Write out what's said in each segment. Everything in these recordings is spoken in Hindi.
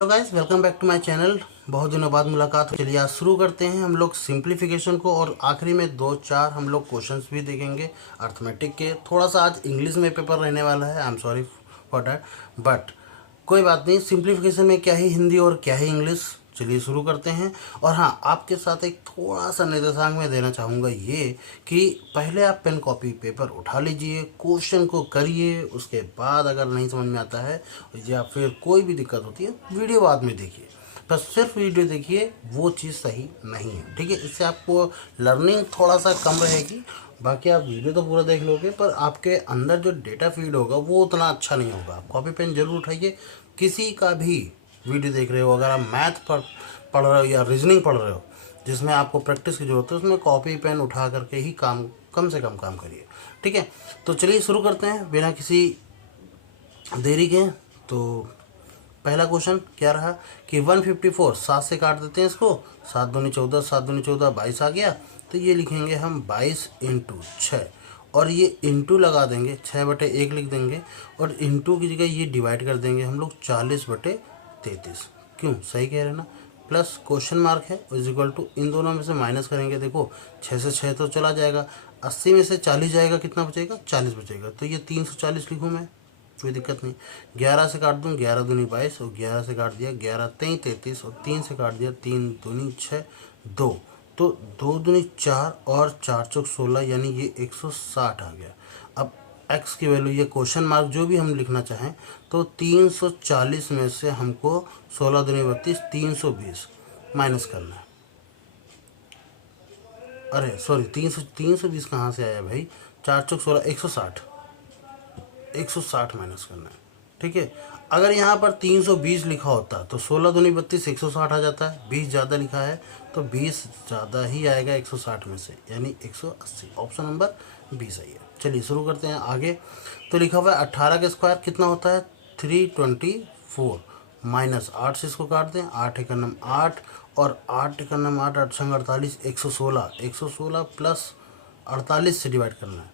Hello guys, welcome back to my channel. बहुत दिनों बाद मुलाकात हो। चलिए आज शुरू करते हैं हम लोग सिंप्लीफिकेशन को, और आखिरी में दो चार हम लोग क्वेश्चंस भी देखेंगे अर्थमेटिक के। थोड़ा सा आज इंग्लिश में पेपर रहने वाला है, I am sorry for that, but कोई बात नहीं। सिंप्लीफिकेशन में क्या ही हिंदी और क्या ही इंग्लिश। चलिए शुरू करते हैं। और हाँ, आपके साथ एक थोड़ा सा निर्देशांक में देना चाहूँगा ये कि पहले आप पेन कॉपी पेपर उठा लीजिए, क्वेश्चन को करिए, उसके बाद अगर नहीं समझ में आता है या फिर कोई भी दिक्कत होती है वीडियो बाद में देखिए। बस सिर्फ वीडियो देखिए, वो चीज़ सही नहीं है, ठीक है। इससे आपको लर्निंग थोड़ा सा कम रहेगी। बाकी आप वीडियो तो पूरा देख लोगे, पर आपके अंदर जो डेटा फीड होगा वो उतना अच्छा नहीं होगा। आप कॉपी पेन जरूर उठाइए। किसी का भी वीडियो देख रहे हो, अगर आप मैथ पढ़ रहे हो या रीजनिंग पढ़ रहे हो जिसमें आपको प्रैक्टिस की जरूरत है, उसमें कॉपी पेन उठा करके ही कम से कम काम करिए, ठीक है। तो चलिए शुरू करते हैं बिना किसी देरी के। तो पहला क्वेश्चन क्या रहा कि 154 7 से काट देते हैं इसको। 7 दूनी 14, 7 दूनी 14, 22 आ गया। तो ये लिखेंगे हम 22 इंटू 6, और ये इंटू लगा देंगे, 6/1 लिख देंगे, और इंटू की जगह ये डिवाइड कर देंगे हम लोग 40/33। क्यों, सही कह रहे हैं ना। प्लस क्वेश्चन मार्क है इज इक्वल टू, इन दोनों में से माइनस करेंगे। देखो 6 से 6 तो चला जाएगा, 80 में से 40 जाएगा, कितना बचेगा, 40 बचेगा। तो ये 340 लिखूँ मैं, कोई दिक्कत नहीं। 11 से काट दूँ, 11 दूनी 22, और 11 से काट दिया 11 तेई 33, और 3 से काट दिया 3 दूनी 6 2। तो 2 दूनी 4 और 4 चौक 16, यानी ये 160 आ गया। अब x की वैल्यू, ये क्वेश्चन मार्क जो भी हम लिखना चाहें, तो 340 में से हमको 16 दूनी 32, 320 माइनस करना है। अरे सॉरी, 320 कहाँ से आया भाई, 4 चौक 16, 160, 160 माइनस करना है, ठीक है। अगर यहाँ पर 320 लिखा होता तो 16 दूनी 32, 160 आ जाता है। 20 ज़्यादा लिखा है तो 20 ज़्यादा ही आएगा 160 में से, यानी 180। ऑप्शन नंबर 20 आई है। चलिए शुरू करते हैं आगे। तो लिखा हुआ है 18 का स्क्वायर कितना होता है, 324, माइनस 8 से इसको काट दें। 8 एकम 8, और 8 एकम 8, 8 संग 48, 116। 116 प्लस 48 से डिवाइड करना है,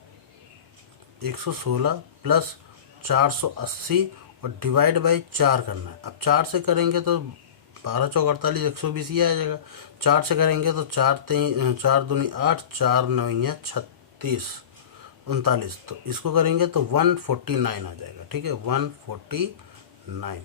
116 प्लस 480 और डिवाइड बाई 4 करना है। अब 4 से करेंगे तो 12 चौक 48, 120 ही आ जाएगा। 4 से करेंगे तो 4 दूनी 8, 4 9 36, 39। तो इसको करेंगे तो 149 आ जाएगा, ठीक है। 149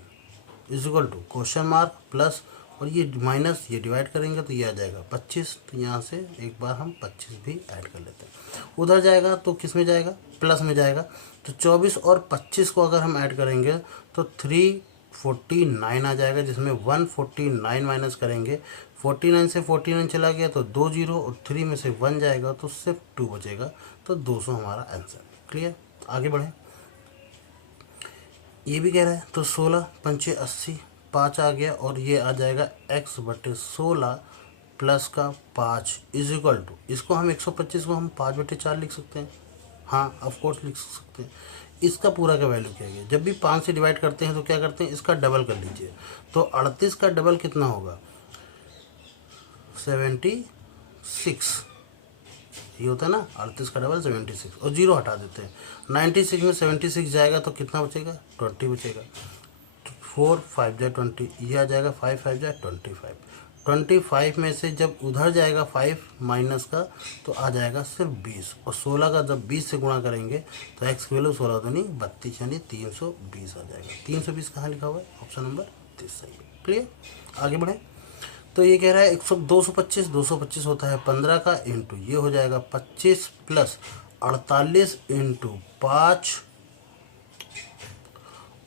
is equal to question mark plus, और ये माइनस, ये डिवाइड करेंगे तो ये आ जाएगा 25। तो यहाँ से एक बार हम 25 भी ऐड कर लेते हैं। उधर जाएगा तो किस में जाएगा, प्लस में जाएगा। तो 24 और 25 को अगर हम ऐड करेंगे तो 349 आ जाएगा, जिसमें 149 माइनस करेंगे। 49 से 49 चला गया तो 2 जीरो, और 3 में से 1 जाएगा तो सिर्फ 2 बचेगा। तो 200 हमारा आंसर। क्लियर, आगे बढ़ें। ये भी कह रहा है तो 16 पंचे 80, 5 आ गया, और ये आ जाएगा x/16 प्लस का 5 इज इक्वल टू, इसको हम 125 को हम 5/4 लिख सकते हैं। हाँ ऑफकोर्स लिख सकते हैं। इसका पूरा का वैल्यू क्या है, जब भी 5 से डिवाइड करते हैं तो क्या करते हैं, इसका डबल कर लीजिए। तो 38 का डबल कितना होगा, 76। ये होता है ना, 38 का डबल 76, और जीरो हटा देते हैं। 96 में 76 जाएगा तो कितना बचेगा, 20 बचेगा। 4 5 जा 20, ये आ जाएगा 5 5 जा 25। 25 में से जब उधर जाएगा 5 माइनस का, तो आ जाएगा सिर्फ 20, और 16 का जब 20 से गुणा करेंगे तो एक्स की वैल्यू 16 दूनी 32, यानी 320 आ जाएगा। 320 कहाँ लिखा हुआ है, ऑप्शन नंबर 30 सही है। क्लियर, आगे बढ़े। तो ये कह रहा है 225 होता है 15 का, इंटू ये हो जाएगा 25 प्लस 48 इंटू 5,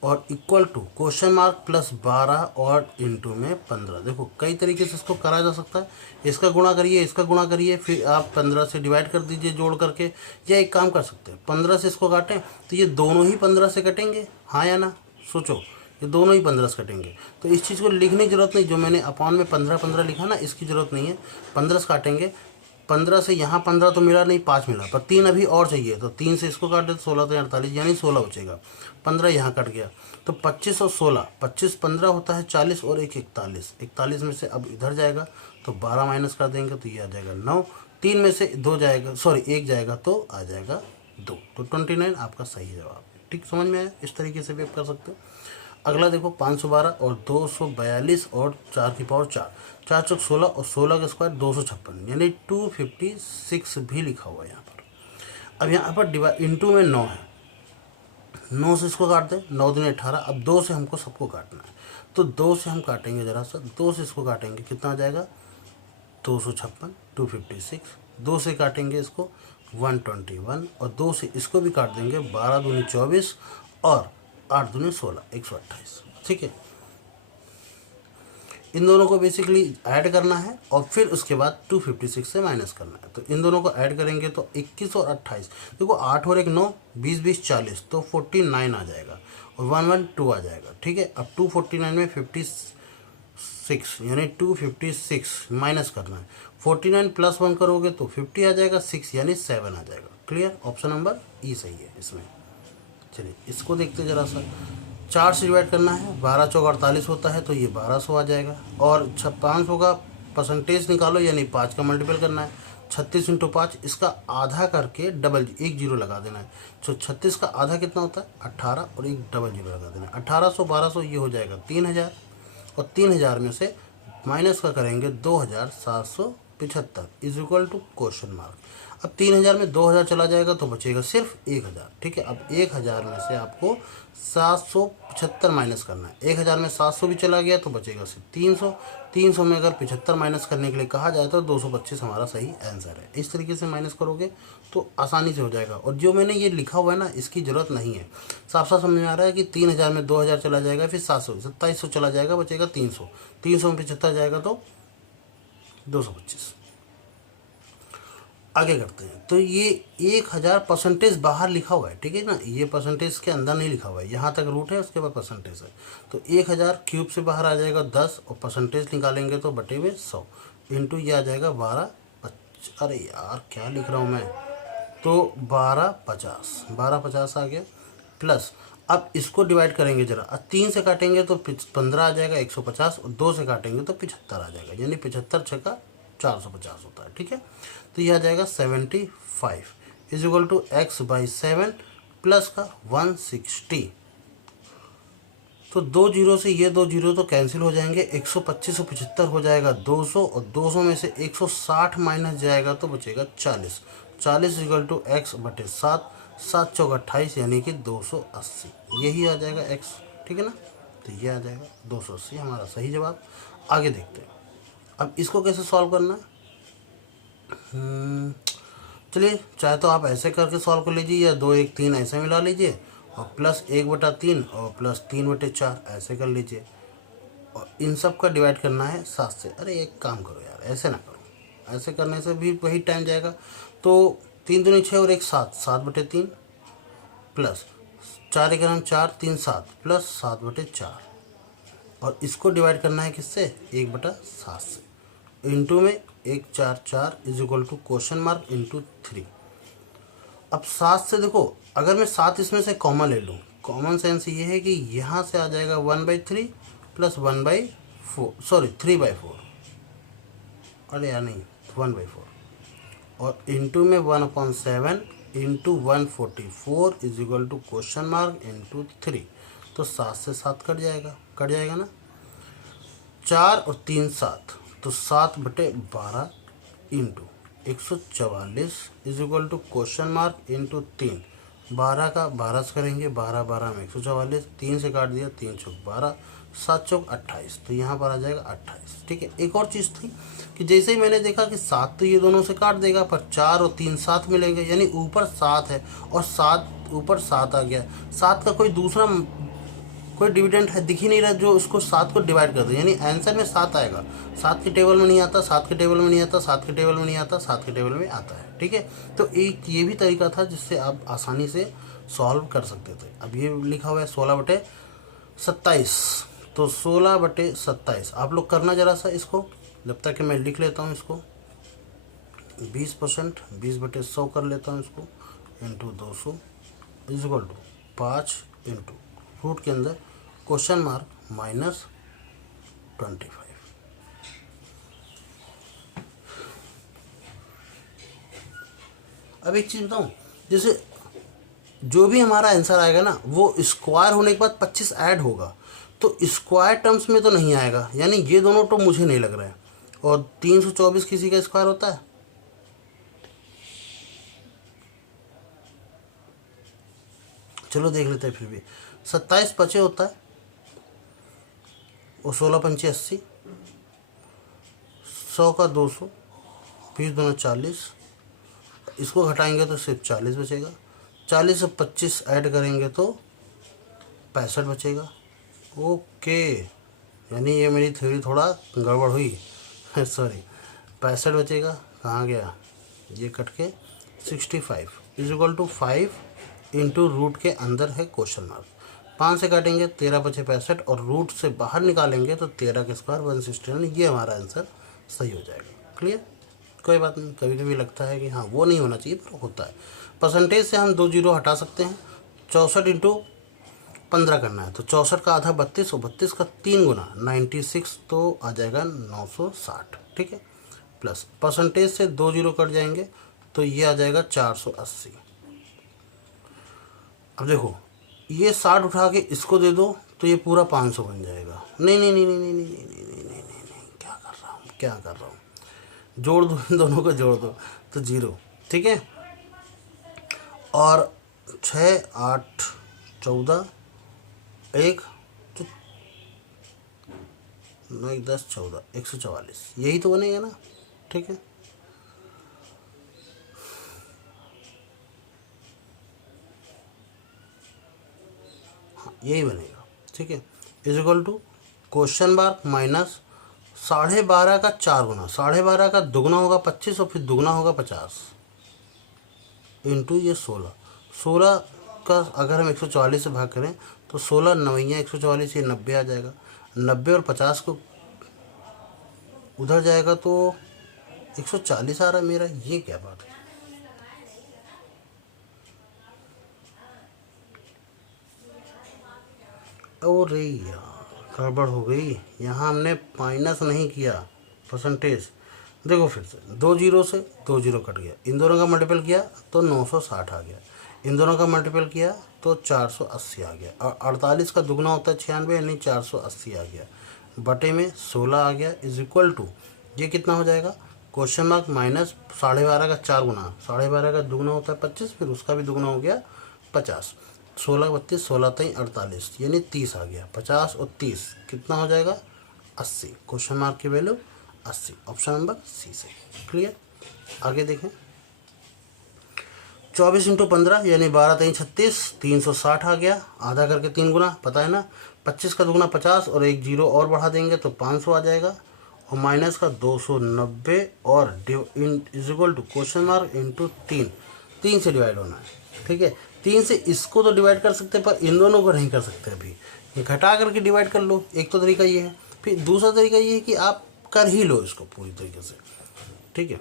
और equal to question mark plus 12 और इंटू में 15। देखो कई तरीके से इसको करा जा सकता है। इसका गुणा करिए, इसका गुणा करिए, फिर आप 15 से डिवाइड कर दीजिए जोड़ करके, या एक काम कर सकते हैं 15 से इसको काटें तो ये दोनों ही 15 से कटेंगे, हाँ या ना, सोचो। ये दोनों ही 15 से कटेंगे, तो इस चीज़ को लिखने की जरूरत नहीं। जो मैंने अपॉन में 15 15 लिखा ना, इसकी ज़रूरत नहीं है। 15 से काटेंगे, 15 से यहाँ 15 तो मिला नहीं, 5 मिला, पर 3 अभी और चाहिए, तो 3 से इसको काट दे तो 16 तो 48, यानी 16 बचेगा। 15 यहाँ कट गया, तो 25 और 16, 25 15 होता है 40, और एक 41। 41 में से अब इधर जाएगा तो 12 माइनस कर देंगे तो ये आ जाएगा 9। 3 में से 2 जाएगा, सॉरी 1 जाएगा तो आ जाएगा 2। तो 29 आपका सही जवाब है। ठीक, समझ में आया, इस तरीके से भी आप कर सकते हो। अगला देखो 512 और 242 और 4 की पावर 4, 4 चौक 16 और 16 का स्क्वायर 256, यानी 256 भी लिखा हुआ है यहाँ पर। अब यहाँ पर डिवाइड इंटू में 9 है, 9 से इसको काट दें, 9 दूनी 18। अब 2 से हमको सबको काटना है, तो 2 से हम काटेंगे जरा सा, 2 से इसको काटेंगे, कितना आ जाएगा 256, 256। 2 से काटेंगे इसको 121 और 2 से इसको भी काट देंगे, 12 दूनी 24 और 8 दूनी 16, 128। ठीक है, इन दोनों को बेसिकली ऐड करना है और फिर उसके बाद 256 से माइनस करना है। तो इन दोनों को ऐड करेंगे तो 21 और 28, देखो 8 और 1 9, 20 20 40, तो 49 आ जाएगा और 112 आ जाएगा। ठीक है, अब 249 में 56 यानी 256 माइनस करना है, 49 प्लस 1 करोगे तो 50 आ जाएगा, 6 यानी 7 आ जाएगा। क्लियर, ऑप्शन नंबर ई सही है इसमें। चलिए इसको देखते जरा सा, 4 से डिवाइड करना है, 12 चौक 48 होता है, तो ये 1200 आ जाएगा। और 500 का परसेंटेज निकालो, यानी 5 का मल्टीपल करना है, 36 इंटू 5, इसका आधा करके डबल एक जीरो लगा देना है। तो 36 का आधा कितना होता है 18 और एक डबल जीरो लगा देना है, 1800 1200 ये हो जाएगा 3000, और 3000 में से माइनस का करेंगे 2775 is equal to question mark. अब 3000 में 2000 चला जाएगा तो बचेगा सिर्फ 1000। ठीक है, अब 1000 में से आपको 775 माइनस करना है, 1000 में 700 भी चला गया तो बचेगा सिर्फ 300। 300 में अगर 75 माइनस करने के लिए कहा जाए तो 225 हमारा सही आंसर है। इस तरीके से माइनस करोगे तो आसानी से हो जाएगा। और जो मैंने ये लिखा हुआ है ना, इसकी ज़रूरत नहीं है, साफ साफ समझ में आ रहा है कि 3000 में 2000 चला जाएगा, फिर 700 2700 चला जाएगा, बचेगा 300, 300 में 75 जाएगा तो 225। आगे करते हैं, तो ये 1000 परसेंटेज बाहर लिखा हुआ है, ठीक है ना, ये परसेंटेज के अंदर नहीं लिखा हुआ है, यहाँ तक रूट है उसके बाद परसेंटेज है। तो 1000 क्यूब से बाहर आ जाएगा 10 और परसेंटेज निकालेंगे तो बटे में 100 इंटू ये आ जाएगा 12 अरे यार क्या लिख रहा हूँ मैं, तो 1250 आ गया। प्लस अब इसको डिवाइड करेंगे जरा, 3 से काटेंगे तो 15 आ जाएगा 150, और 2 से काटेंगे तो 75 आ जाएगा, यानी 75 छक्का 450 होता है। ठीक है, तो यह आ जाएगा 75 is equal to X by 7 plus का 160। तो 2 जीरो से ये 2 जीरो तो कैंसिल हो जाएंगे, 125 और 75 हो जाएगा 200, और 200 में से 160 माइनस जाएगा तो बचेगा 40। 40 इक्वल टू एक्स बटे 7, 7 चौक 28 यानी कि 280, यही आ जाएगा एक्स। ठीक है ना, तो ये आ जाएगा 280 हमारा सही जवाब। आगे देखते हैं, अब इसको कैसे सॉल्व करना है। चलिए, चाहे तो आप ऐसे करके सॉल्व कर लीजिए, या 2 1 3 ऐसे मिला लीजिए, और प्लस 1/3 और प्लस 3/4 ऐसे कर लीजिए, और इन सब का डिवाइड करना है 7 से। अरे एक काम करो यार, ऐसे ना करो, ऐसे करने से भी वही टाइम जाएगा। तो 3 दूनी 6 और 1 7, 7/3 प्लस 4 1 4 3 7 प्लस 7/4, और इसको डिवाइड करना है किससे 1/7 से, इंटू में 1 4 4 is equal to question mark into 3। अब 7 से देखो, अगर मैं 7 इसमें से कॉमन ले लूँ, कॉमन सेंस ये है कि यहाँ से आ जाएगा 1/3 प्लस 1/4 सॉरी 3/4, अरे यार नहीं 1/4, और इंटू में 1/7 into 144 is equal to question mark into 3। तो 7 से 7 कट जाएगा ना, 4 और 3 7, तो 7/12 into 144 is equal to question mark into 3। 12 का 12 से करेंगे, 12 12 में 144, 3 से काट दिया, 3 चौक 12, 7 चौक 28, तो यहाँ पर आ जाएगा 28। ठीक है, एक और चीज़ थी कि जैसे ही मैंने देखा कि 7 तो ये दोनों से काट देगा, पर 4 और 3 7 मिलेंगे, यानी ऊपर 7 है और 7 ऊपर 7 आ गया, 7 का कोई डिविडेंड है दिख ही नहीं रहा जो उसको 7 को डिवाइड कर दे, यानी आंसर में 7 आएगा। 7 के टेबल में नहीं आता, 7 के टेबल में नहीं आता, 7 के टेबल में नहीं आता, 7 के टेबल में आता है। ठीक है, तो एक ये भी तरीका था जिससे आप आसानी से सॉल्व कर सकते थे। अब ये लिखा हुआ है 16/27, तो 16/27 आप लोग करना जरा सा इसको, जब तक कि मैं लिख लेता हूँ इसको। 20% 20/100 कर लेता हूँ इसको, into 200 is equal to 5 into root के अंदर क्वेश्चन मार्क -25। अब एक चीज़ बताऊँ, जैसे जो भी हमारा आंसर आएगा ना, वो स्क्वायर होने के बाद 25 ऐड होगा, तो स्क्वायर टर्म्स में तो नहीं आएगा, यानी ये दोनों तो मुझे नहीं लग रहा है। और 324 किसी का स्क्वायर होता है? चलो देख लेते हैं फिर भी। 27 पचे होता है और 16 पंचे 80, 100 का 200, 20 दूना 40, इसको घटाएंगे तो सिर्फ 40 बचेगा। 40 से 25 ऐड करेंगे तो 65 बचेगा। ओके, यानी ये मेरी थ्योरी थोड़ा गड़बड़ हुई सॉरी, 65 बचेगा। कहाँ गया ये? कट के 65 is equal to 5 into root के अंदर है क्वेश्चन मार्क। 5 से काटेंगे 13 बचे 65 और रूट से बाहर निकालेंगे तो 13 के स्क्वायर 169। ये हमारा आंसर सही हो जाएगा। क्लियर? कोई बात नहीं, कभी कभी लगता है कि हाँ वो नहीं होना चाहिए पर होता है। परसेंटेज से हम 2 जीरो हटा सकते हैं। 64 इंटू 15 करना है तो 64 का आधा 32 और 32 का 3 गुना 96, तो आ जाएगा 960। ठीक है, प्लस परसेंटेज से 2 जीरो कट जाएंगे तो ये आ जाएगा 480। अब देखो ये 60 उठा के इसको दे दो तो ये पूरा 500 बन जाएगा। नहीं नहीं नहीं नहीं नहीं नहीं नहीं नहीं नहीं नहीं नहीं नहीं, क्या कर रहा हूँ, क्या कर रहा हूँ? जोड़ दो, इन दोनों को जोड़ दो तो 0। ठीक है, और 6 8 14 1 तो 9 10 14 144, यही तो बनेगा ना? ठीक है, हाँ यही बनेगा। ठीक है, is equal to question mark minus 12.5 का 4 गुना, 12.5 का दुगना होगा 25 और फिर दुगना होगा 50 इंटू ये 16। 16 का अगर हम 144 से भाग करें तो 16 नवैया 144, ये 90 आ जाएगा। 90 और 50 को उधर जाएगा तो 140 आ रहा है मेरा। ये क्या बात है? अरे यार गड़बड़ हो गई, यहाँ हमने माइनस नहीं किया परसेंटेज। देखो फिर से 2 जीरो से 2 जीरो कट गया, इन दोनों का मल्टीपल किया तो 960 आ गया, इन दोनों का मल्टीपल किया तो 480 आ गया। और 48 का दुगना होता है 96, यानी 480 आ गया। बटे में 16 आ गया इज इक्वल टू ये कितना हो जाएगा? क्वेश्चन मार्क माइनस 12.5 का 4 गुना, 12.5 का दुगना होता है 25, फिर उसका भी दुगना हो गया 50। 16 32 16 3 48, यानी 30 आ गया। 50 और 30 कितना हो जाएगा? 80। क्वेश्चन मार्क की वैल्यू 80, ऑप्शन नंबर सी से। क्लियर? आगे देखें। 24 इंटू 15 यानी 12 3 36, 360 आ गया। आधा करके 3 गुना पता है ना। 25 का दुगना 50 और एक जीरो और बढ़ा देंगे तो 500 आ जाएगा। और माइनस का 290 और is equal to question mark into 3 से डिवाइड होना है। ठीक है, 3 से इसको तो डिवाइड कर सकते हैं पर इन दोनों को नहीं कर सकते। अभी ये घटा करके डिवाइड कर लो, एक तो तरीका ये है। फिर दूसरा तरीका ये है कि आप कर ही लो इसको पूरी तरीके से। ठीक है,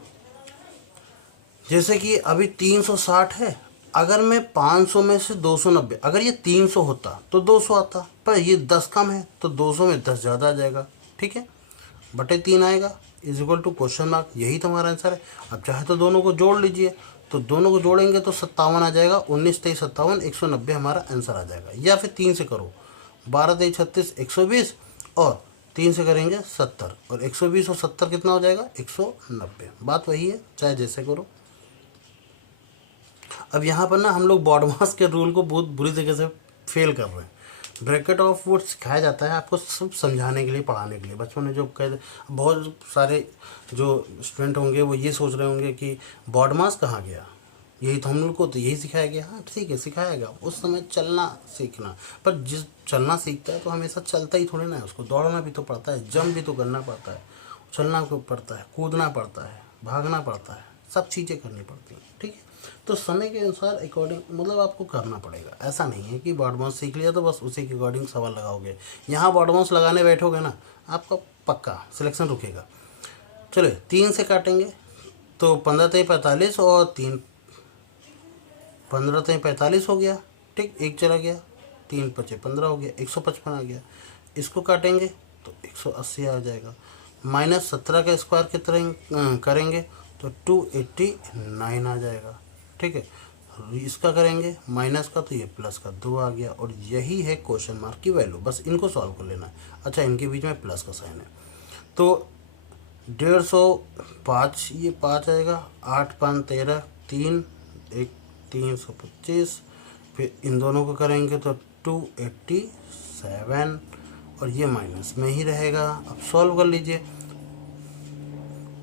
जैसे कि अभी 360 है, अगर मैं 500 में से 290, अगर ये 300 होता तो 200 आता, पर ये 10 कम है तो 200 में 10 ज़्यादा आ जाएगा। ठीक है, बटे 3 आएगा is equal to question mark, यही तो हमारा आंसर है। अब चाहे तो दोनों को जोड़ लीजिए, तो दोनों को जोड़ेंगे तो 57 आ जाएगा। 19 23 57, 190 हमारा आंसर आ जाएगा। या फिर 3 से करो, 12 23 36 120, और 3 से करेंगे 70, और 120 और 70 कितना हो जाएगा? 190। बात वही है, चाहे जैसे करो। अब यहाँ पर ना हम लोग बॉडमास के रूल को बहुत बुरी तरीके से फेल कर रहे हैं। ब्रैकेट ऑफ वो सिखाया जाता है आपको सब समझाने के लिए, पढ़ाने के लिए। बचपन में जो कहते, बहुत सारे जो स्टूडेंट होंगे वो ये सोच रहे होंगे कि बॉडमास कहाँ गया, यही तो हम लोग को तो यही सिखाया गया। हाँ ठीक है, सिखाया गया उस समय चलना सीखना, पर जिस चलना सीखता है तो हमेशा चलता ही थोड़ी ना है, उसको दौड़ना भी तो पड़ता है, जंप भी तो करना पड़ता है, चलना पड़ता है, कूदना पड़ता है, भागना पड़ता है, सब चीज़ें करनी पड़ती हैं। ठीक है, तो समय के अनुसार अकॉर्डिंग मतलब आपको करना पड़ेगा। ऐसा नहीं है कि बॉडमास सीख लिया तो बस उसी के अकॉर्डिंग सवाल लगाओगे। यहाँ बॉडमास लगाने बैठोगे ना, आपका पक्का सिलेक्शन रुकेगा। चलो 3 से काटेंगे तो 15 3 45 और 3 15 3 45 हो गया। ठीक, एक चला गया, 3 5 15 हो गया, 155 आ गया। इसको काटेंगे तो 180 आ जाएगा। माइनस 17 का स्क्वायर की तरह करेंगे तो 289 आ जाएगा। ठीक है, इसका करेंगे माइनस का तो ये प्लस का 2 आ गया, और यही है क्वेश्चन मार्क की वैल्यू, बस इनको सॉल्व कर लेना है। अच्छा, इनके बीच में प्लस का साइन है, तो 150 ये 5 आएगा, 8 5 13, 3 1 325, फिर इन दोनों को करेंगे तो 287, और ये माइनस में ही रहेगा। अब सॉल्व कर लीजिए,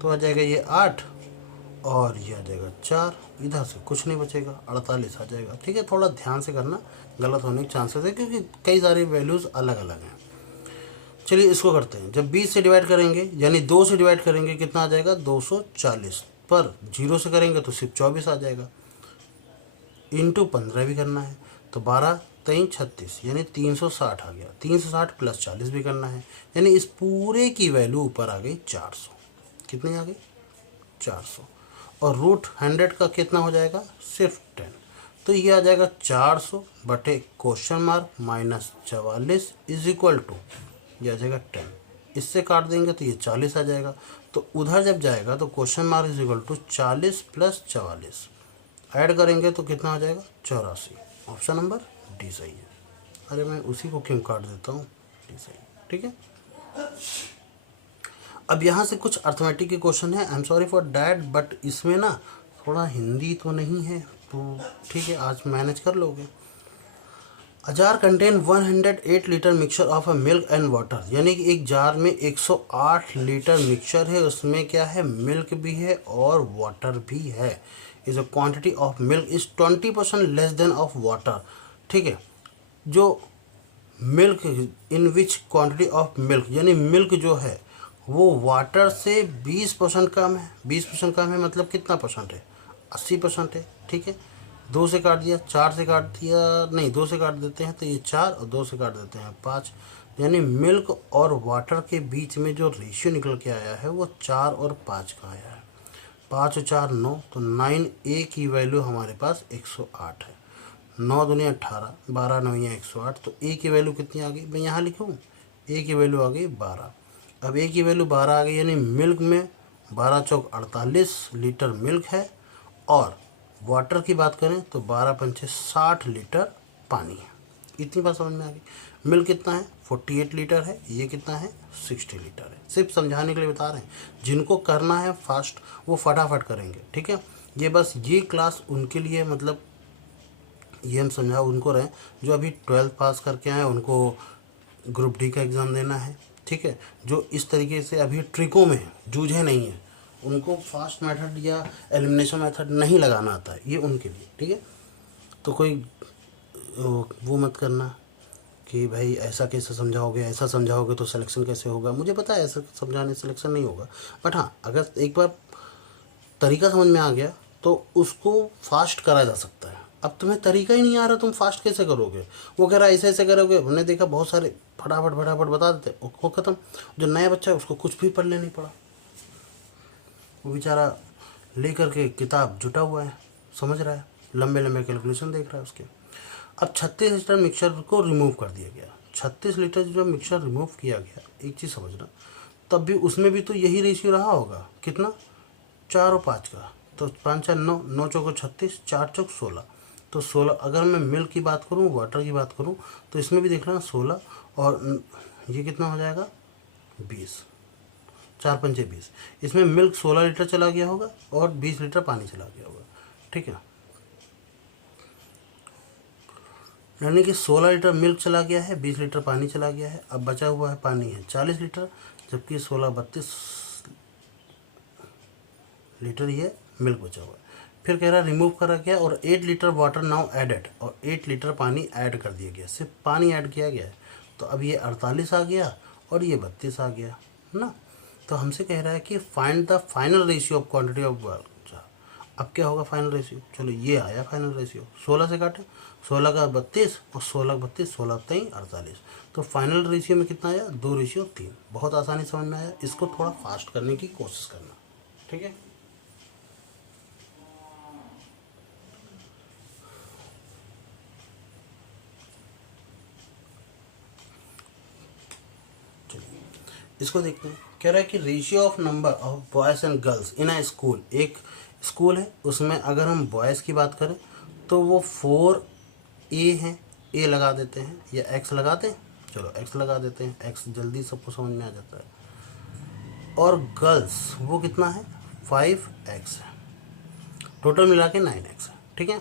तो आ जाएगा ये 8 और ये आ जाएगा 4, इधर से कुछ नहीं बचेगा, 48 आ जाएगा। ठीक है, थोड़ा ध्यान से करना, गलत होने के चांसेस है क्योंकि कई सारे वैल्यूज़ अलग अलग हैं। चलिए इसको करते हैं, जब 20 से डिवाइड करेंगे यानी 2 से डिवाइड करेंगे कितना आ जाएगा 240, पर 0 से करेंगे तो सिर्फ 24 आ जाएगा, इंटू 15 भी करना है तो 12 3 36 यानी 360 आ गया, 360 प्लस 40 भी करना है, यानी इस पूरे की वैल्यू ऊपर आ गई 400। कितनी आ गई 400, और रूट 100 का कितना हो जाएगा सिर्फ 10, तो ये आ जाएगा 400 बटे question mark minus 44 is equal to, ये आ जाएगा 10, इससे काट देंगे तो ये 40 आ जाएगा, तो उधर जब जाएगा तो question mark is equal to 40 plus 44 add करेंगे तो कितना आ जाएगा 84। ऑप्शन नंबर डी सही है। अरे मैं उसी को क्यों काट देता हूँ, डी सही। ठीक है, अब यहाँ से कुछ अर्थमेटिक के क्वेश्चन है, I am sorry for that, but इसमें ना थोड़ा हिंदी तो नहीं है, तो ठीक है आज मैनेज कर लोगे। A jar contain 108 litre mixture of a milk and water, यानी कि एक जार में 108 लीटर मिक्सचर है, उसमें क्या है मिल्क भी है और वाटर भी है। Is a quantity of milk is 20% less than of water. ठीक है, जो milk in which quantity of milk, यानी मिल्क जो है वो वाटर से 20% कम है। 20% कम है मतलब कितना परसेंट है 80% है। ठीक है, 2 से काट दिया, 4 से काट दिया, नहीं 2 से काट देते हैं तो ये 4 और 2 से काट देते हैं 5, यानी मिल्क और वाटर के बीच में जो रेशियो निकल के आया है वो 4 और 5 का आया है। 5 और 4 9, तो 9A की वैल्यू हमारे पास 108 है। 9 दूनी 18, 12 9 108, तो A की वैल्यू कितनी आ गई, मैं यहाँ लिखूँ A की वैल्यू आ गई 12। अब A की वैल्यू 12 आ गई, यानी मिल्क में 12 चौक 48 लीटर मिल्क है, और वाटर की बात करें तो 12 पंचे 60 लीटर पानी है। इतनी बात समझ में आ गई। मिल्क कितना है 48 लीटर है, ये कितना है 60 लीटर है। सिर्फ समझाने के लिए बता रहे हैं, जिनको करना है फास्ट वो फटाफट करेंगे। ठीक है, ये बस ये क्लास उनके लिए, मतलब ये हम समझा उनको रहे जो अभी 12th पास करके आए, उनको ग्रुप डी का एग्ज़ाम देना है। ठीक है, जो इस तरीके से अभी ट्रिकों में है, जूझे नहीं है, उनको फास्ट मेथड या एलिमिनेशन मेथड नहीं लगाना आता है, ये उनके लिए। ठीक है, तो कोई वो मत करना कि भाई ऐसा कैसे समझाओगे, ऐसा समझाओगे तो सिलेक्शन कैसे होगा। मुझे पता है ऐसा समझाने सिलेक्शन नहीं होगा, बट हाँ अगर एक बार तरीका समझ में आ गया तो उसको फास्ट करा जा सकता है। अब तुम्हें तरीका ही नहीं आ रहा, तुम फास्ट कैसे करोगे। वो कह रहा है ऐसे ऐसे करोगे, हमने देखा बहुत सारे फटाफट फटाफट बता देते, वो ख़त्म। जो नया बच्चा है उसको कुछ भी पढ़ने नहीं पड़ा, वो बेचारा लेकर के किताब जुटा हुआ है, समझ रहा है, लंबे लंबे कैलकुलेशन देख रहा है उसके। अब 36 लीटर मिक्सचर को रिमूव कर दिया गया। 36 लीटर जो मिक्सचर रिमूव किया गया, एक चीज़ समझना, तब भी उसमें भी तो यही रेशियो रहा होगा, कितना 4 और 5 का, तो 5 4 9, 9 चौको 36, 4 चौक 16, तो 16। अगर मैं मिल्क की बात करूँ, वाटर की बात करूँ, तो इसमें भी देख लेना 16, और ये कितना हो जाएगा 20, 4 पंचे 20। इसमें मिल्क 16 लीटर चला गया होगा और 20 लीटर पानी चला गया होगा। ठीक है, यानी कि 16 लीटर मिल्क चला गया है, 20 लीटर पानी चला गया है। अब बचा हुआ है पानी है 40 लीटर, जबकि 16 32 लीटर ये मिल्क बचा हुआ है। फिर कह रहा है रिमूव करा गया और 8 लीटर वाटर नाउ एडेड, और 8 लीटर पानी ऐड कर दिया गया, सिर्फ पानी ऐड किया गया है। तो अब ये 48 आ गया और ये 32 आ गया ना। तो हमसे कह रहा है कि find the final ratio of quantity of water. अब क्या होगा फाइनल रेशियो, चलो ये आया फाइनल रेशियो, 16 से काटे, 16 का 32 और 16 32, 16 3 48, तो फाइनल रेशियो में कितना आया 2:3। बहुत आसानी समझ में आया, इसको थोड़ा फास्ट करने की कोशिश करना। ठीक है, इसको देखते हैं। कह रहा है कि ratio of number of boys and girls in a school, एक स्कूल है उसमें अगर हम बॉयज़ की बात करें तो वो 4a है, a लगा देते हैं या x लगा दें, चलो x लगा देते हैं, x जल्दी सबको समझ में आ जाता है। और गर्ल्स वो कितना है 5x है, टोटल मिला के 9x है, ठीक है।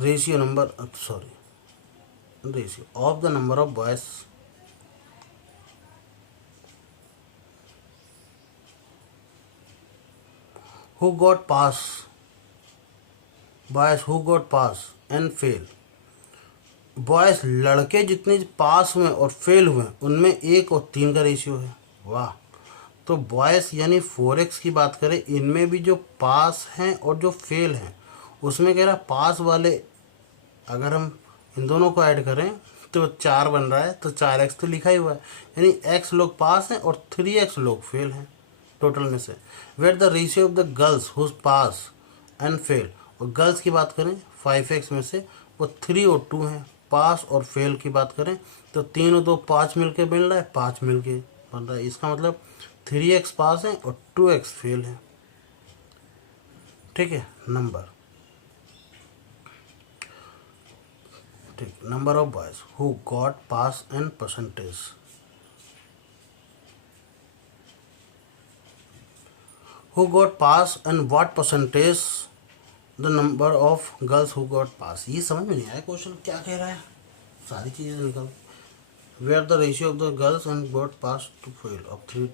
Ratio number ratio of the number of boys who got pass, boys who got pass and fail, boys लड़के जितने पास हुए और फेल हुए उनमें 1 और 3 का रेशियो है। वाह, तो बॉयज यानी 4x की बात करें, इनमें भी जो पास हैं और जो फेल हैं उसमें कह रहा पास वाले अगर हम इन दोनों को ऐड करें तो 4 बन रहा है, तो 4x तो लिखा ही हुआ है, यानी x लोग पास हैं और 3x लोग फेल हैं टोटल में से। Where the ratio of the girls whose pass and fail, और गर्ल्स की बात करें 5x में से वो 3 और 2 हैं, पास और फेल की बात करें तो 3 और 2 5 मिलके मिल रहा है, 5 मिलके बन रहा है, इसका मतलब 3x पास है और 2x फेल है, ठीक है। Number of boys who got pass and percentage, who got pass and what percentage the number of girls who got pass। ये समझ में नहीं आया क्वेश्चन क्या कह रहा है, सारी चीज़ें निकल। Where the ratio of the girls and got pass to fail of 3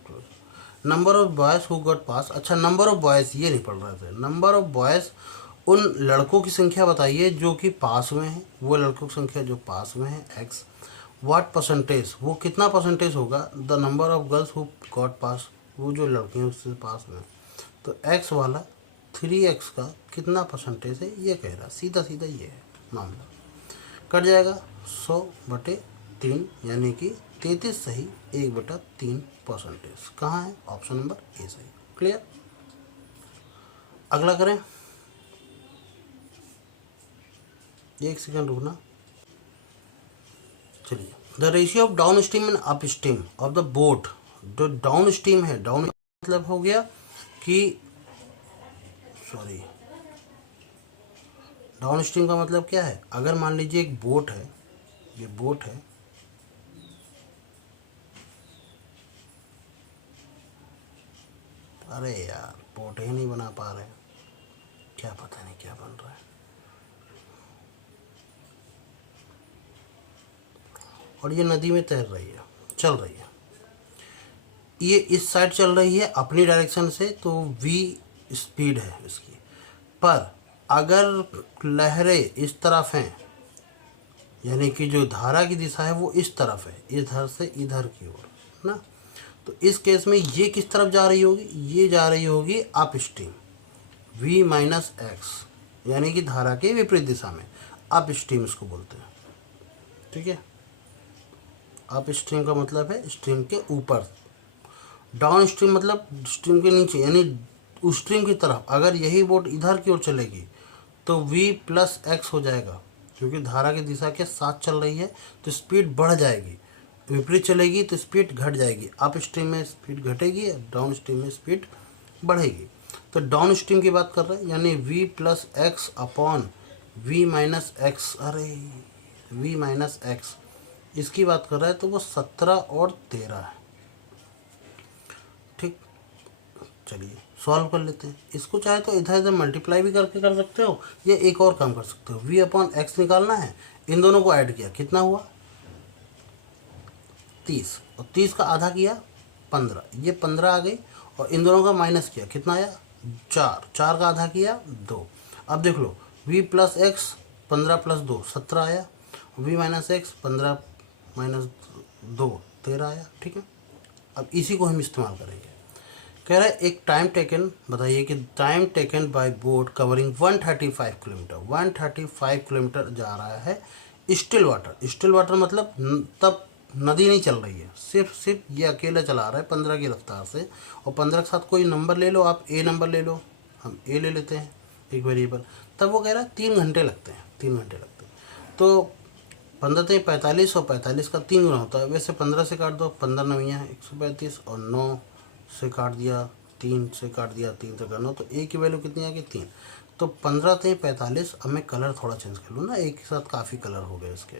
number of boys who got pass. अच्छा, नंबर ऑफ बॉयज़ ये नहीं पढ़ रहे थे, नंबर ऑफ बॉयज़ उन लड़कों की संख्या बताइए जो कि पास में हैं, वो लड़कों की संख्या जो पास में है x। व्हाट परसेंटेज, वो कितना परसेंटेज होगा the number of girls who got pass, वो जो लड़के हैं उससे पास में, तो x वाला 3x का कितना परसेंटेज है ये कह रहा, सीधा सीधा ये है मामला। कट जाएगा 100/3 यानी कि 33 सही, 1/3 परसेंटेज कहाँ है, ऑप्शन नंबर ए सही। क्लियर, अगला करें, 1 सेकंड रुकना। चलिए, the ratio of down stream and up stream of the boat, जो डाउन स्ट्रीम है, डाउन मतलब हो गया कि डाउन स्ट्रीम का मतलब क्या है, अगर मान लीजिए एक बोट है, ये बोट है, अरे यार बोट ही नहीं बना पा रहे, क्या पता नहीं क्या बन रहा है, और ये नदी में तैर रही है, चल रही है, ये इस साइड चल रही है अपनी डायरेक्शन से, तो v स्पीड है इसकी, पर अगर लहरें इस तरफ हैं, यानी कि जो धारा की दिशा है वो इस तरफ है, इधर से इधर की ओर ना, तो इस केस में ये किस तरफ जा रही होगी, ये जा रही होगी up stream, v minus x, यानी कि धारा के विपरीत दिशा में, अप स्ट्रीम इसको बोलते हैं, ठीक है। अप स्ट्रीम का मतलब है स्ट्रीम के ऊपर, डाउन स्ट्रीम मतलब स्ट्रीम के नीचे, यानी उस स्ट्रीम की तरफ अगर यही बोट इधर की ओर चलेगी तो v प्लस एक्स हो जाएगा, क्योंकि धारा की दिशा के साथ चल रही है तो स्पीड बढ़ जाएगी, विपरीत चलेगी तो स्पीड घट जाएगी, अप स्ट्रीम में स्पीड घटेगी, डाउन स्ट्रीम में स्पीड बढ़ेगी। तो डाउन स्ट्रीम की बात कर रहे हैं, यानी v plus x upon v minus x, अरे v माइनस एक्स इसकी बात कर रहा है, तो वो 17 और 13 है, ठीक। चलिए सॉल्व कर लेते हैं इसको, चाहे तो इधर इधर मल्टीप्लाई भी करके कर सकते हो, या एक और काम कर सकते हो, v अपॉन एक्स निकालना है, इन दोनों को ऐड किया कितना हुआ 30, और 30 का आधा किया 15, ये 15 आ गई, और इन दोनों का माइनस किया कितना आया 4, 4 का आधा किया 2। अब देख लो v प्लस एक्स 15 प्लस 2 17 आया, v माइनस एक्स 15 माइनस 2 13 आया, ठीक है। अब इसी को हम इस्तेमाल करेंगे, कह रहा है एक टाइम टेकन बताइए कि time taken by boat covering 135 kilometre, 135 kilometre जा रहा है स्टिल वाटर, स्टिल वाटर मतलब तब नदी नहीं चल रही है, सिर्फ ये अकेला चला रहा है 15 की रफ्तार से, और 15 के साथ कोई नंबर ले लो आप, ए नंबर ले लो, हम ए ले लेते हैं एक वेरिएबल, तब वो कह रहा है 3 घंटे लगते हैं, 3 घंटे लगते हैं, तो 15 से 45 और 45 का 3 गुना होता है, वैसे 15 से काट दो, 15 नवियाँ 135, और 9 से काट दिया, 3 से काट दिया, 3 से का 9, तो ए की वैल्यू कितनी आ गई 3, तो 15 × 45। अब मैं कलर थोड़ा चेंज कर लूँ ना, एक साथ काफ़ी कलर हो गए इसके।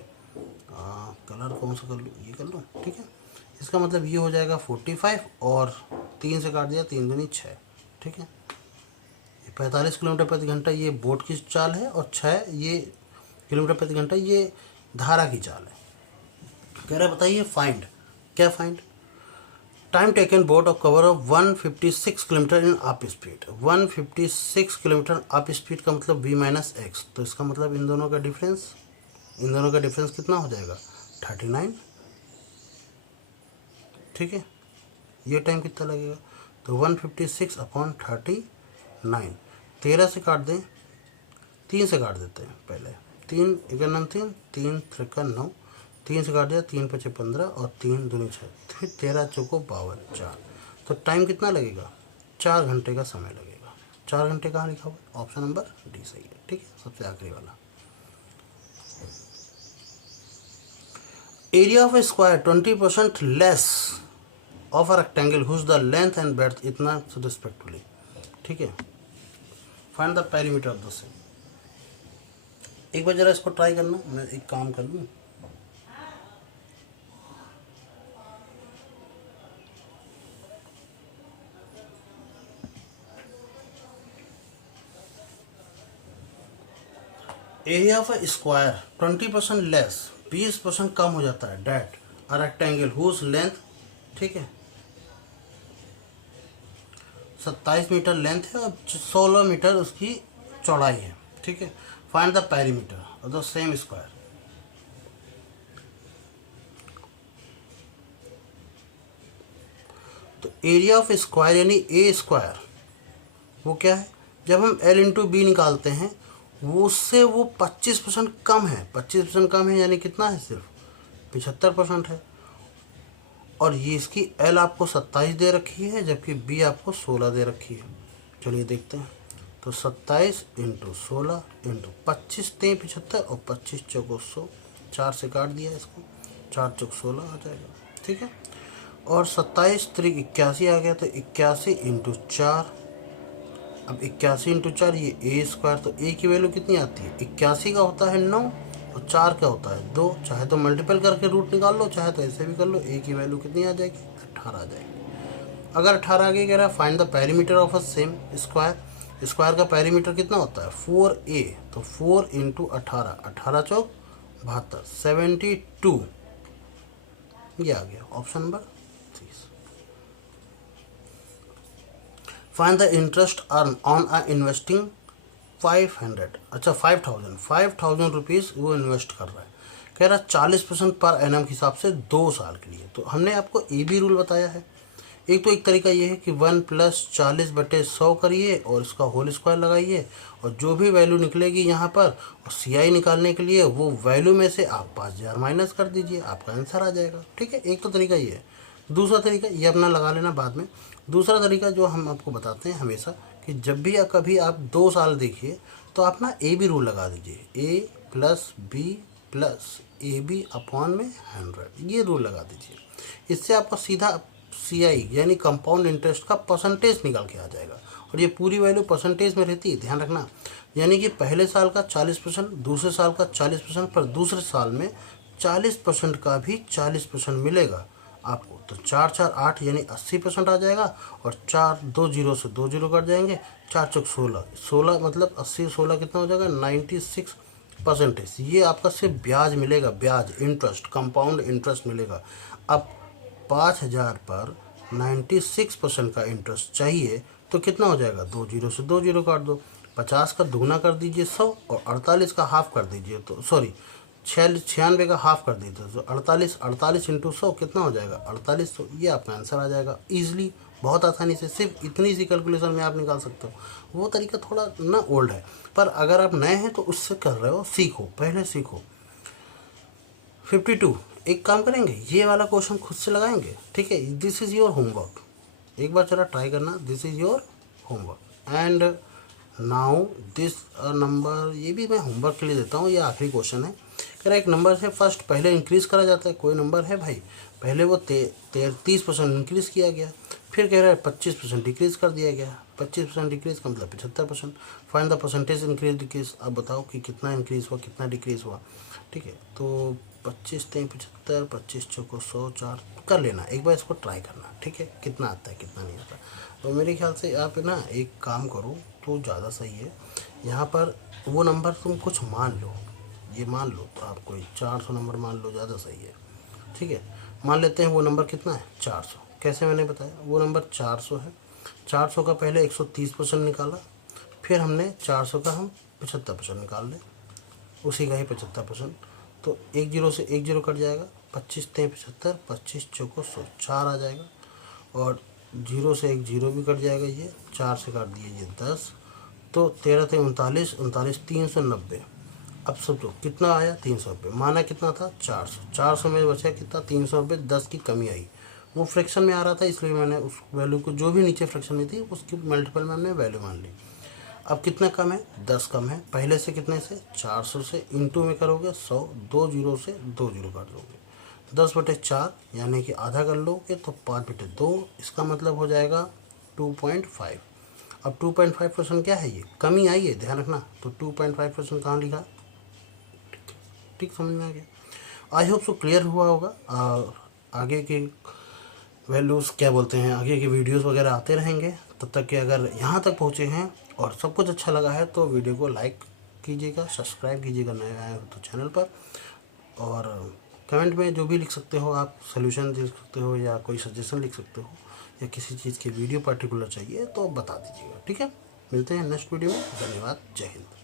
कलर कौन सा कर लूँ, ये कर लूँ, ठीक है। इसका मतलब ये हो जाएगा 45 और 3 से काट दिया, 3 दूनी 6, ठीक है। 45 किलोमीटर प्रति घंटा ये बोट की चाल है और 6 ये किलोमीटर प्रति घंटा ये धारा की चाल है। कह रहा है बताइए फाइंड, क्या find? Time taken boat of cover of 156 kilometre in up speed. 156 kilometre up speed का मतलब v माइनस एक्स, तो इसका मतलब इन दोनों का डिफरेंस, कितना हो जाएगा? 39, ठीक है। ये टाइम कितना लगेगा? तो 156/39, 13 से काट दें, 3 से काट देते हैं पहले। 3 × 3, 3 × 3 = 9, 3 से काट दिया, 3 × 5 = 15 और 3 दूनी 6, फिर 13 × 4 = 52, 4। तो टाइम कितना लगेगा? 4 घंटे का समय लगेगा। 4 घंटे कहाँ लिखा हुआ है? ऑप्शन नंबर डी सही है, ठीक है। सबसे आखिरी वाला, area of a square 20% less of a rectangle whose the length and breadth इतना रिस्पेक्टिवली, ठीक है। Find the perimeter of the same. एक बार जरा इसको ट्राई करना, मैं एक काम कर लूँ। Area of a square 20% less, 20% कम हो जाता है, that a rectangle whose length, ठीक है, 27 मीटर लेंथ है और 16 मीटर उसकी चौड़ाई है, ठीक है। Find the perimeter of the same square. तो एरिया ऑफ स्क्वायर यानी ए स्क्वायर वो क्या है? जब हम L इंटू बी निकालते हैं वो उससे वो 25% कम है। 25% कम है यानी कितना है? सिर्फ 75% है। और ये इसकी L आपको 27 दे रखी है जबकि B आपको 16 दे रखी है। चलिए देखते हैं। तो 27 × 16 × 25 × 75 और 25 × 4 100, 4 से काट दिया इसको, 4 × 16 आ जाएगा, ठीक है। और 27 × 3 81 आ गया, तो 81 × 4। अब 81 × 4 ये ए स्क्वायर, तो ए की वैल्यू कितनी आती है? 81 का होता है 9 और 4 का होता है 2। चाहे तो मल्टीपल करके रूट निकाल लो, चाहे तो ऐसे भी कर लो। ए की वैल्यू कितनी आ जाएगी? 18 आ जाएगी। अगर 18 आ गई, कह रहा है find the perimeter of a same square. Square का पेरीमीटर कितना होता है? 4a, तो 4 × 18, 18 × 4 = 72, 72 ये आ गया option number 30। Find the interest earn on a investing 500, अच्छा 5000 रुपीज़ वो इन्वेस्ट कर रहा है। कह रहा 40% पर एनम के हिसाब से 2 साल के लिए। तो हमने आपको ए बी रूल बताया है। एक तो एक तरीका ये है कि 1 + 40/100 करिए और इसका होल स्क्वायर लगाइए और जो भी वैल्यू निकलेगी यहाँ पर और CI निकालने के लिए वो वैल्यू में से आप 5000 माइनस कर दीजिए, आपका आंसर आ जाएगा, ठीक है। एक तो तरीका ये है। दूसरा तरीका ये अपना लगा लेना बाद में। दूसरा तरीका जो हम आपको बताते हैं हमेशा कि जब भी या कभी आप 2 साल देखिए तो आप ना ए बी रूल लगा दीजिए, A + B + AB अपॉन में 100, ये रूल लगा दीजिए। इससे आपका सीधा CI यानी कंपाउंड इंटरेस्ट का परसेंटेज निकल के आ जाएगा। और ये पूरी वैल्यू परसेंटेज में रहती है, ध्यान रखना। यानी कि पहले साल का 40%, दूसरे साल का 40%, पर दूसरे साल में 40% का भी 40% मिलेगा आपको। तो 4 4 8 यानी 80% आ जाएगा और 4 2 0 से 2 0 कट जाएंगे, 4 चौक 16, 16 मतलब 80 16 कितना हो जाएगा? 96%। ये आपका सिर्फ ब्याज मिलेगा, ब्याज इंटरेस्ट, कंपाउंड इंटरेस्ट मिलेगा। अब 5000 पर 96% का इंटरेस्ट चाहिए तो कितना हो जाएगा? 2 0 से 2 0 काट दो, 50 का दुगना कर दीजिए 100 और 48 का हाफ कर दीजिए, तो सॉरी 96 का हाफ कर दीजिए तो 48 × 100 कितना हो जाएगा? 48। तो ये आपका आंसर आ जाएगा ईजिली, बहुत आसानी से। सिर्फ इतनी सी कैलकुलेशन में आप निकाल सकते हो। वो तरीका थोड़ा ना ओल्ड है, पर अगर आप नए हैं तो उससे कर रहे हो, सीखो, पहले सीखो। 52 एक काम करेंगे, ये वाला क्वेश्चन खुद से लगाएंगे, ठीक है। दिस इज़ योर होमवर्क, एक बार जरा ट्राई करना। This is your homework and now this number, ये भी मैं होमवर्क के लिए देता हूँ, ये आखिरी क्वेश्चन है। कह रहा एक नंबर से फर्स्ट पहले इंक्रीज़ करा जाता है, कोई नंबर है भाई, पहले वो 30% इंक्रीज़ किया गया, फिर कह रहा है 25% डिक्रीज़ कर दिया गया। 25% डिक्रीज़ का मतलब 75%। Find the percentage increase decrease. अब बताओ कि कितना इंक्रीज़ हुआ कितना डिक्रीज़ हुआ। ठीक है, तो 25 3 75, 25 चौको 100, 4 कर लेना, एक बार इसको ट्राई करना। ठीक है, कितना आता है कितना नहीं आता। तो मेरे ख्याल से आप ना एक काम करो तो ज़्यादा सही है। यहाँ पर वो नंबर तुम कुछ मान लो, ये मान लो तो आप कोई 400 नंबर मान लो, ज़्यादा सही है। ठीक है, मान लेते हैं वो नंबर कितना है 400। कैसे मैंने बताया, वो नंबर 400 है। 400 का पहले 130% निकाला, फिर हमने 400 का हम 75% निकाल लें, उसी का ही 75%। तो एक जीरो से एक जीरो कट जाएगा, 25 3 75, 25 चौको 100, 4 आ जाएगा। और जीरो से एक जीरो भी कट जाएगा, ये 4 से काट दिए ये 10, तो 13 थे 39, 39 390। अब सब तो कितना आया 390, माना कितना था 400, 400 में बचा कितना 390, 10 की कमी आई। वो फ्रैक्शन में आ रहा था इसलिए मैंने उस वैल्यू को जो भी नीचे फ्रैक्शन में थी उसकी मल्टीपल में हमने वैल्यू मान ली। अब कितना कम है 10 कम है पहले से, कितने से 400 से, इंटू में करोगे 100, 2 जीरो से 2 जीरो काट दोगे, 10/4 यानी कि आधा कर लोगे तो 5/2, इसका मतलब हो जाएगा 2.5। अब 2.5% क्या है, ये कमी आई है ध्यान रखना। तो 2.5% कहाँ लिखा, ठीक समझ में आ गया। आई होप सो क्लियर हुआ होगा। आगे के वैल्यूज़ क्या बोलते हैं, आगे के वीडियोस वगैरह आते रहेंगे। तब तक कि अगर यहाँ तक पहुँचे हैं और सब कुछ अच्छा लगा है तो वीडियो को लाइक कीजिएगा, सब्सक्राइब कीजिएगा नए आए हो तो चैनल पर। और कमेंट में जो भी लिख सकते हो आप, सोल्यूशन लिख सकते हो या कोई सजेशन लिख सकते हो, या किसी चीज़ की वीडियो पर्टिकुलर चाहिए तो बता दीजिएगा। ठीक है, मिलते हैं नेक्स्ट वीडियो में। धन्यवाद, जय हिंद।